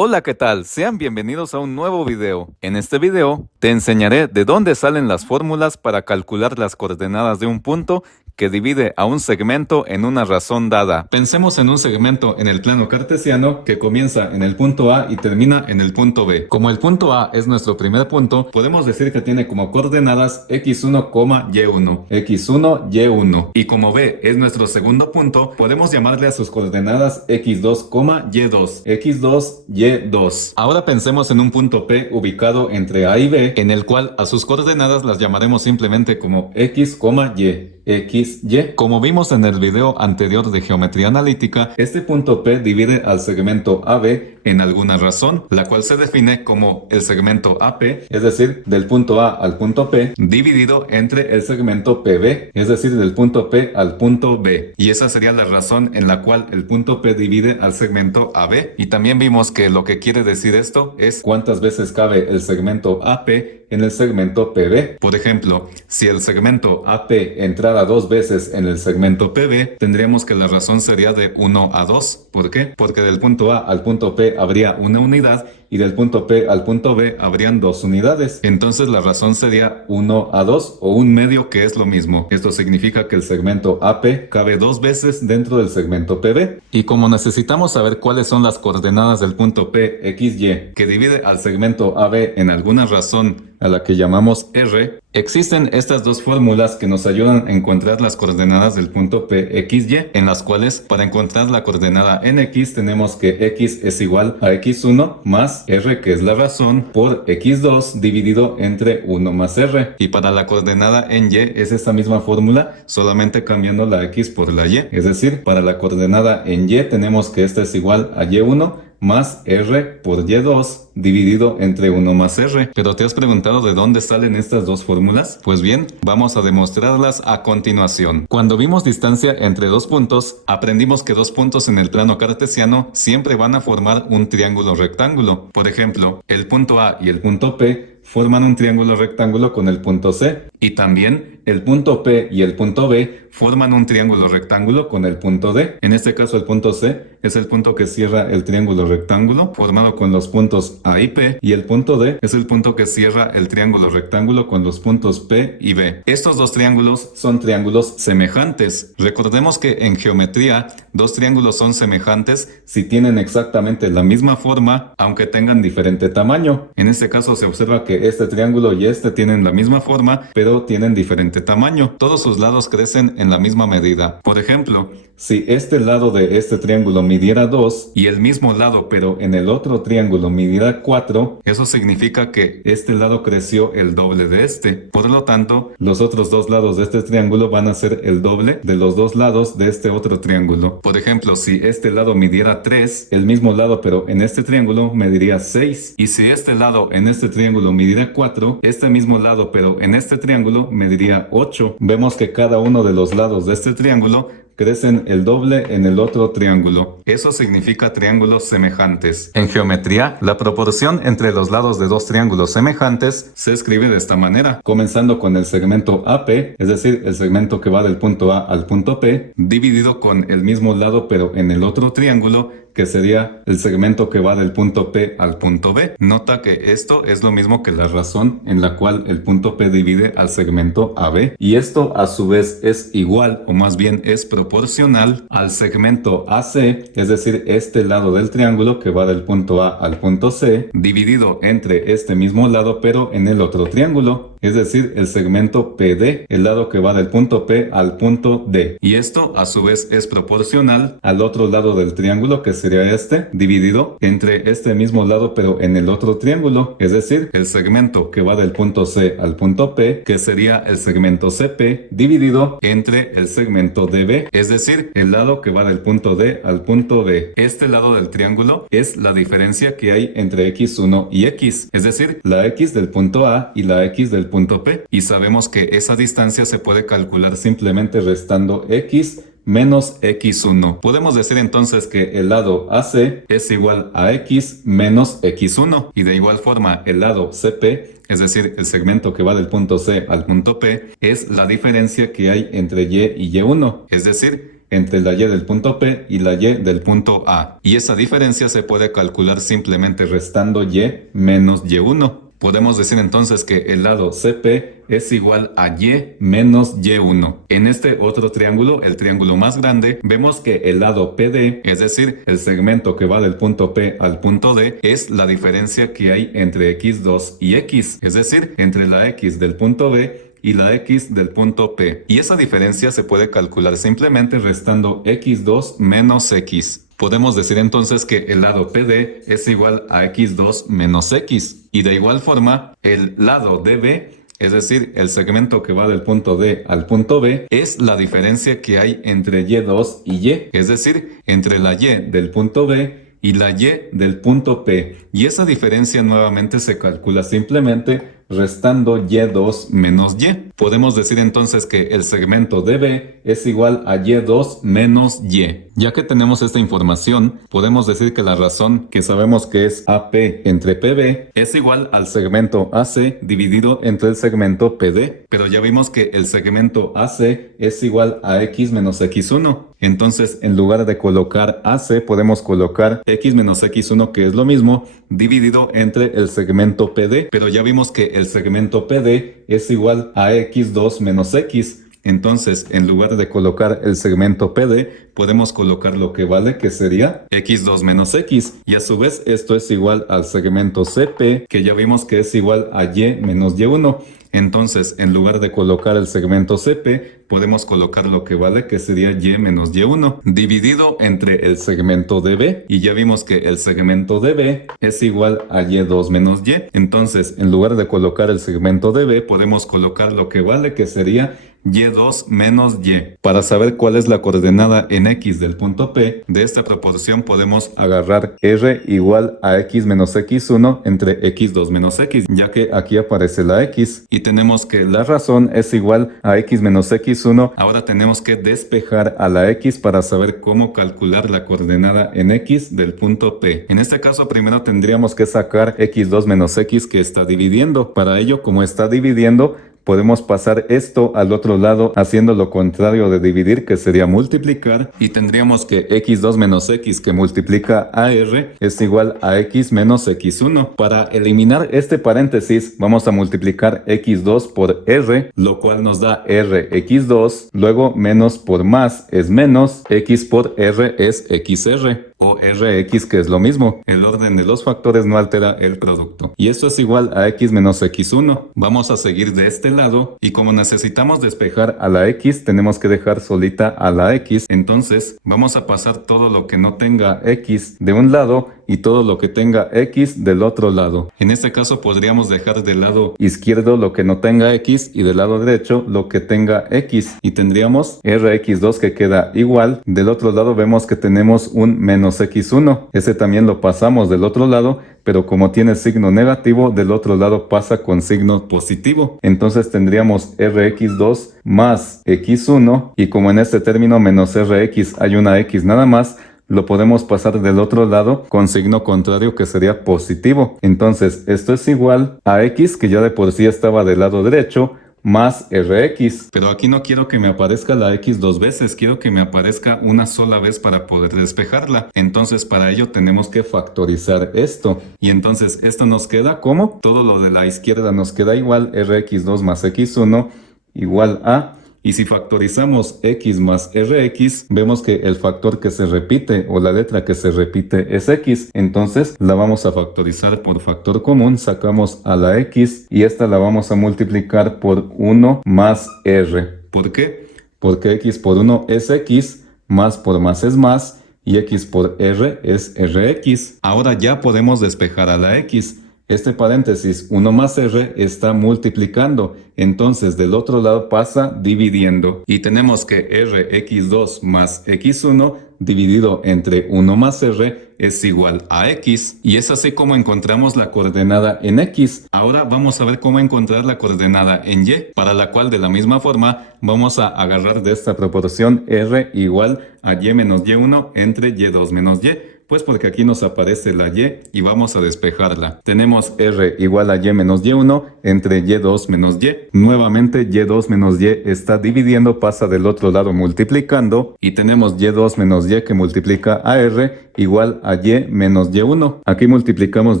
Hola, ¿qué tal? Sean bienvenidos a un nuevo video. En este video te enseñaré de dónde salen las fórmulas para calcular las coordenadas de un punto que divide a un segmento en una razón dada. Pensemos en un segmento en el plano cartesiano que comienza en el punto A y termina en el punto B. Como el punto A es nuestro primer punto, podemos decir que tiene como coordenadas x1, y1, x1, y1. Y como B es nuestro segundo punto, podemos llamarle a sus coordenadas x2, y2, x2, y2. Ahora pensemos en un punto P ubicado entre A y B, en el cual a sus coordenadas las llamaremos simplemente como x, y. XY. Como vimos en el video anterior de geometría analítica, este punto P divide al segmento AB en alguna razón, la cual se define como el segmento AP, es decir, del punto A al punto P, dividido entre el segmento PB, es decir, del punto P al punto B. Y esa sería la razón en la cual el punto P divide al segmento AB. Y también vimos que lo que quiere decir esto es cuántas veces cabe el segmento AP en el segmento PB. Por ejemplo, si el segmento AP entrara dos veces en el segmento PB, tendríamos que la razón sería de 1 a 2. ¿Por qué? Porque del punto A al punto P habría una unidad y del punto P al punto B habrían dos unidades. Entonces la razón sería 1 a 2 o un medio, que es lo mismo. Esto significa que el segmento AP cabe dos veces dentro del segmento PB. Y como necesitamos saber cuáles son las coordenadas del punto P, XY, que divide al segmento AB en alguna razón a la que llamamos R, existen estas dos fórmulas que nos ayudan a encontrar las coordenadas del punto P, XY, en las cuales para encontrar la coordenada en X tenemos que X es igual a X1 más R, que es la razón, por X2 dividido entre 1 más R. Y para la coordenada en Y es esta misma fórmula, solamente cambiando la X por la Y. Es decir, para la coordenada en Y tenemos que esta es igual a Y1 más R por Y2 dividido entre 1 más R. ¿Pero te has preguntado de dónde salen estas dos fórmulas? Pues bien, vamos a demostrarlas a continuación. Cuando vimos distancia entre dos puntos, aprendimos que dos puntos en el plano cartesiano siempre van a formar un triángulo rectángulo. Por ejemplo, el punto A y el punto P forman un triángulo rectángulo con el punto C. Y también el punto P y el punto B forman un triángulo rectángulo con el punto D. En este caso el punto C es el punto que cierra el triángulo rectángulo formado con los puntos A y P, y el punto D es el punto que cierra el triángulo rectángulo con los puntos P y B. Estos dos triángulos son triángulos semejantes. Recordemos que en geometría dos triángulos son semejantes si tienen exactamente la misma forma, aunque tengan diferente tamaño. En este caso se observa que este triángulo y este tienen la misma forma, pero tienen diferente tamaño. Todos sus lados crecen en la misma medida. Por ejemplo, si este lado de este triángulo midiera 2 y el mismo lado pero en el otro triángulo midiera 4, eso significa que este lado creció el doble de este. Por lo tanto, los otros dos lados de este triángulo van a ser el doble de los dos lados de este otro triángulo. Por ejemplo, si este lado midiera 3, el mismo lado pero en este triángulo mediría 6. Y si este lado en este triángulo midiera 4, este mismo lado pero en este triángulo mediría 8. Vemos que cada uno de los lados de este triángulo crecen el doble en el otro triángulo. Eso significa triángulos semejantes. En geometría, la proporción entre los lados de dos triángulos semejantes se escribe de esta manera, comenzando con el segmento AP, es decir, el segmento que va del punto A al punto P, dividido con el mismo lado pero en el otro triángulo, que sería el segmento que va del punto P al punto B. Nota que esto es lo mismo que la razón en la cual el punto P divide al segmento AB, y esto a su vez es igual, o más bien es proporcional al segmento AC, es decir, este lado del triángulo que va del punto A al punto C, dividido entre este mismo lado pero en el otro triángulo, es decir, el segmento PD, el lado que va del punto P al punto D. Y esto a su vez es proporcional al otro lado del triángulo, que sería este, dividido entre este mismo lado pero en el otro triángulo, es decir, el segmento que va del punto C al punto P, que sería el segmento CP, dividido entre el segmento DB, es decir, el lado que va del punto D al punto B. Este lado del triángulo es la diferencia que hay entre X1 y X, es decir, la X del punto A y la X del punto P, y sabemos que esa distancia se puede calcular simplemente restando X menos X1. Podemos decir entonces que el lado AC es igual a X menos X1, y de igual forma el lado CP, es decir, el segmento que va del punto C al punto P, es la diferencia que hay entre Y y Y1, es decir, entre la y del punto P y la y del punto A. Y esa diferencia se puede calcular simplemente restando y menos y1. Podemos decir entonces que el lado CP es igual a y menos y1. En este otro triángulo, el triángulo más grande, vemos que el lado PD, es decir, el segmento que va del punto P al punto D, es la diferencia que hay entre x2 y x, es decir, entre la x del punto B y la x del punto P. Y esa diferencia se puede calcular simplemente restando x2 menos x. Podemos decir entonces que el lado PD es igual a x2 menos x. Y de igual forma, el lado DB, es decir, el segmento que va del punto D al punto B, es la diferencia que hay entre y2 y y, es decir, entre la y del punto B y la y del punto P. Y esa diferencia nuevamente se calcula simplemente restando y2 menos y. Podemos decir entonces que el segmento DB es igual a y2 menos y. Ya que tenemos esta información, podemos decir que la razón que sabemos que es AP entre PB es igual al segmento AC dividido entre el segmento PD. Pero ya vimos que el segmento AC es igual a x menos x1. Entonces, en lugar de colocar AC, podemos colocar x menos x1, que es lo mismo, dividido entre el segmento PD. Pero ya vimos que el segmento PD es igual a x2 menos x. Entonces, en lugar de colocar el segmento PD, podemos colocar lo que vale, que sería x2 menos x. Y a su vez, esto es igual al segmento CP, que ya vimos que es igual a y menos y1. Entonces, en lugar de colocar el segmento CP, podemos colocar lo que vale, que sería y menos y1, dividido entre el segmento DB. Y ya vimos que el segmento DB es igual a y2 menos y. Entonces, en lugar de colocar el segmento DB, podemos colocar lo que vale, que sería y2 menos y. Para saber cuál es la coordenada en x del punto P, de esta proporción podemos agarrar r igual a x menos x1 entre x2 menos x, ya que aquí aparece la x. Y tenemos que la razón es igual a x menos x1. Ahora tenemos que despejar a la x para saber cómo calcular la coordenada en x del punto P. En este caso, primero tendríamos que sacar x2 menos x que está dividiendo. Para ello, como está dividiendo, podemos pasar esto al otro lado haciendo lo contrario de dividir, que sería multiplicar, y tendríamos que x2 menos x que multiplica a r es igual a x menos x1. Para eliminar este paréntesis vamos a multiplicar x2 por r, lo cual nos da r x2, luego menos por más es menos, x por r es xr, o rx, que es lo mismo. El orden de los factores no altera el producto. Y esto es igual a x menos x1. Vamos a seguir de este lado, y como necesitamos despejar a la x, tenemos que dejar solita a la x. Entonces vamos a pasar todo lo que no tenga x de un lado y todo lo que tenga x del otro lado. En este caso podríamos dejar del lado izquierdo lo que no tenga x y del lado derecho lo que tenga x, y tendríamos rx2 que queda igual. Del otro lado vemos que tenemos un menos x1. Ese también lo pasamos del otro lado, pero como tiene signo negativo, del otro lado pasa con signo positivo. Entonces tendríamos rx2 más x1, y como en este término menos rx hay una x nada más, lo podemos pasar del otro lado con signo contrario, que sería positivo. Entonces esto es igual a x, que ya de por sí estaba del lado derecho, más rx. Pero aquí no quiero que me aparezca la x dos veces, quiero que me aparezca una sola vez para poder despejarla. Entonces para ello tenemos que factorizar esto. Y entonces esto nos queda como, todo lo de la izquierda nos queda igual, rx2 más x1 igual a... Y si factorizamos x más rx, vemos que el factor que se repite, o la letra que se repite, es x. Entonces la vamos a factorizar por factor común, sacamos a la x y esta la vamos a multiplicar por 1 más r. ¿Por qué? Porque x por 1 es x, más por más es más, y x por r es rx. Ahora ya podemos despejar a la x. Este paréntesis 1 más r está multiplicando, entonces del otro lado pasa dividiendo. Y tenemos que rx2 más x1 dividido entre 1 más r es igual a x. Y es así como encontramos la coordenada en x. Ahora vamos a ver cómo encontrar la coordenada en y, para la cual de la misma forma vamos a agarrar de esta proporción r igual a y menos y1 entre y2 menos y, Pues porque aquí nos aparece la y y vamos a despejarla. Tenemos r igual a y menos y1 entre y2 menos y. Nuevamente y2 menos y está dividiendo, pasa del otro lado multiplicando. Y tenemos y2 menos y que multiplica a r igual a y menos y1. Aquí multiplicamos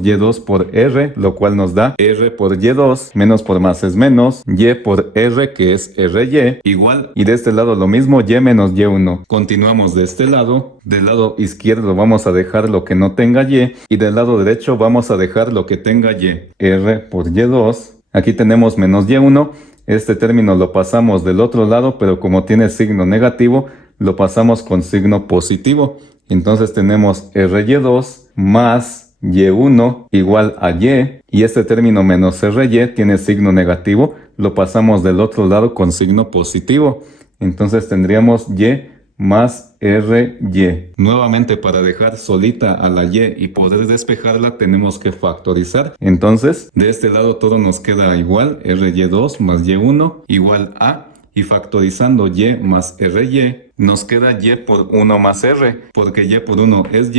y2 por r, lo cual nos da r por y2, menos por más es menos, y por r que es ry, igual, y de este lado lo mismo, y menos y1. Continuamos de este lado, del lado izquierdo vamos a dejar lo que no tenga y del lado derecho vamos a dejar lo que tenga y. R por y2, aquí tenemos menos y1, este término lo pasamos del otro lado, pero como tiene signo negativo, lo pasamos con signo positivo. Entonces tenemos ry2 más y1 igual a y este término menos ry tiene signo negativo, lo pasamos del otro lado con signo positivo. Entonces tendríamos y más ry. Nuevamente, para dejar solita a la y poder despejarla tenemos que factorizar. Entonces de este lado todo nos queda igual, ry2 más y1 igual a, y factorizando y más ry nos queda y por 1 más r, porque y por 1 es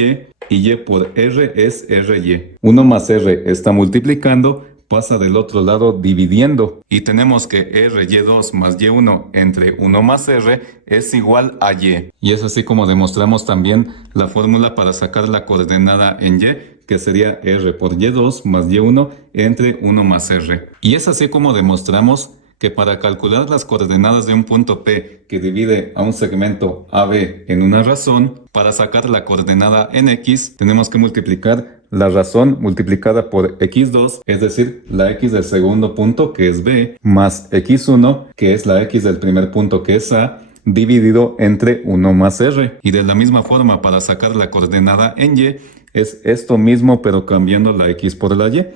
y por r es ry. 1 más r está multiplicando, pasa del otro lado dividiendo. Y tenemos que ry2 más y1 entre 1 más r es igual a y. Y es así como demostramos también la fórmula para sacar la coordenada en y, que sería r por y2 más y1 entre 1 más r. Y es así como demostramos que para calcular las coordenadas de un punto P que divide a un segmento AB en una razón, para sacar la coordenada en X, tenemos que multiplicar la razón multiplicada por X2, es decir, la X del segundo punto que es B, más X1, que es la X del primer punto que es A, dividido entre 1 más R. Y de la misma forma, para sacar la coordenada en Y, es esto mismo pero cambiando la X por la Y,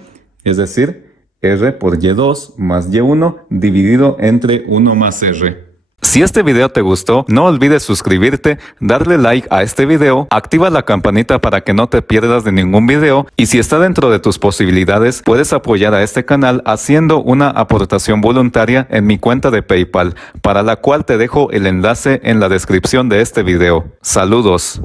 es decir, r por y2 más y1 dividido entre 1 más r. Si este video te gustó, no olvides suscribirte, darle like a este video, activa la campanita para que no te pierdas de ningún video y si está dentro de tus posibilidades, puedes apoyar a este canal haciendo una aportación voluntaria en mi cuenta de PayPal, para la cual te dejo el enlace en la descripción de este video. Saludos.